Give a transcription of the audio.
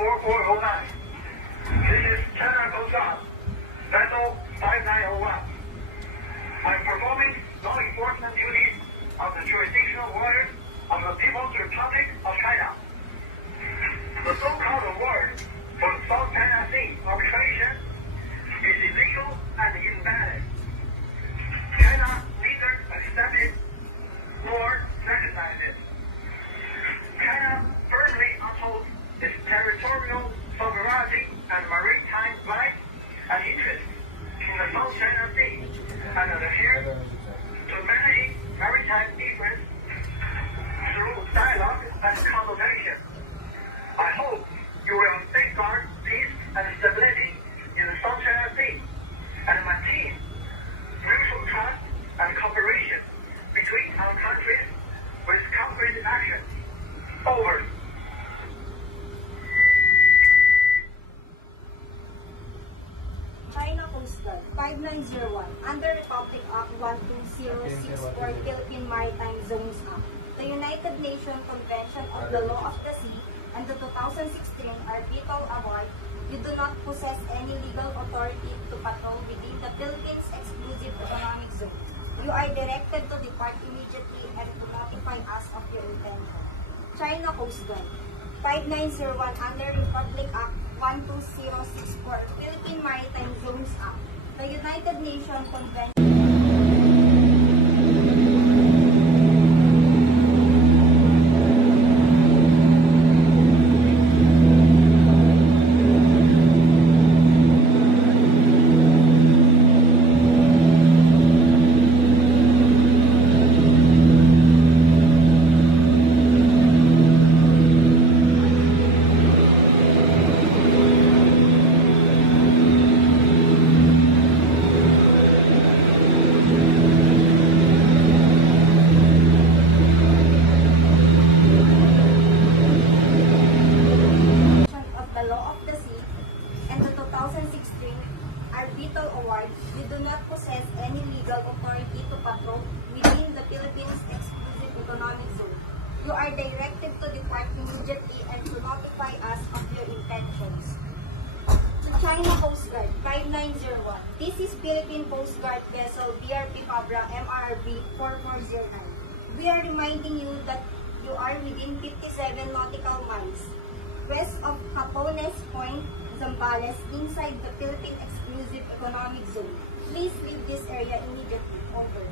4409. This is China Coast Guard, Vessel 5901. I'm performing law enforcement duties on the jurisdictional waters of the People's Republic of China. The so-called award for the South China Sea arbitration is illegal and invalid. China neither accepts it nor recognizes it. China firmly upholds its territorial sovereignty and maritime rights and interests in the South China Sea and adheres to managing maritime difference through dialogue and consultation. I hope you will safeguard peace and stability in the South China Sea and maintain mutual trust and cooperation between our countries with concrete action. Over. China Coast Guard 5901 under Republic Act 12064 Philippine Maritime Zones Act, the United Nations Convention of the Law of the Sea, and the 2016 Arbitral Award, you do not possess any legal authority to patrol within the Philippines Exclusive Economic Zone. You are directed to depart immediately and to notify us of your intention. China Coast Guard 5901 under Republic Act 12064 Philippine Maritime Zones Act, the United Nations Convention. Arbitral Award, you do not possess any legal authority to patrol within the Philippines Exclusive Economic Zone. You are directed to depart immediately and to notify us of your intentions. To China Coast Guard 5901, this is Philippine Coast Guard vessel BRP Fabra MRB 4409. We are reminding you that you are within 57 nautical miles west of Capones Point, Zambales, inside the Philippine Exclusive Economic Zone. Please leave this area immediately. Over.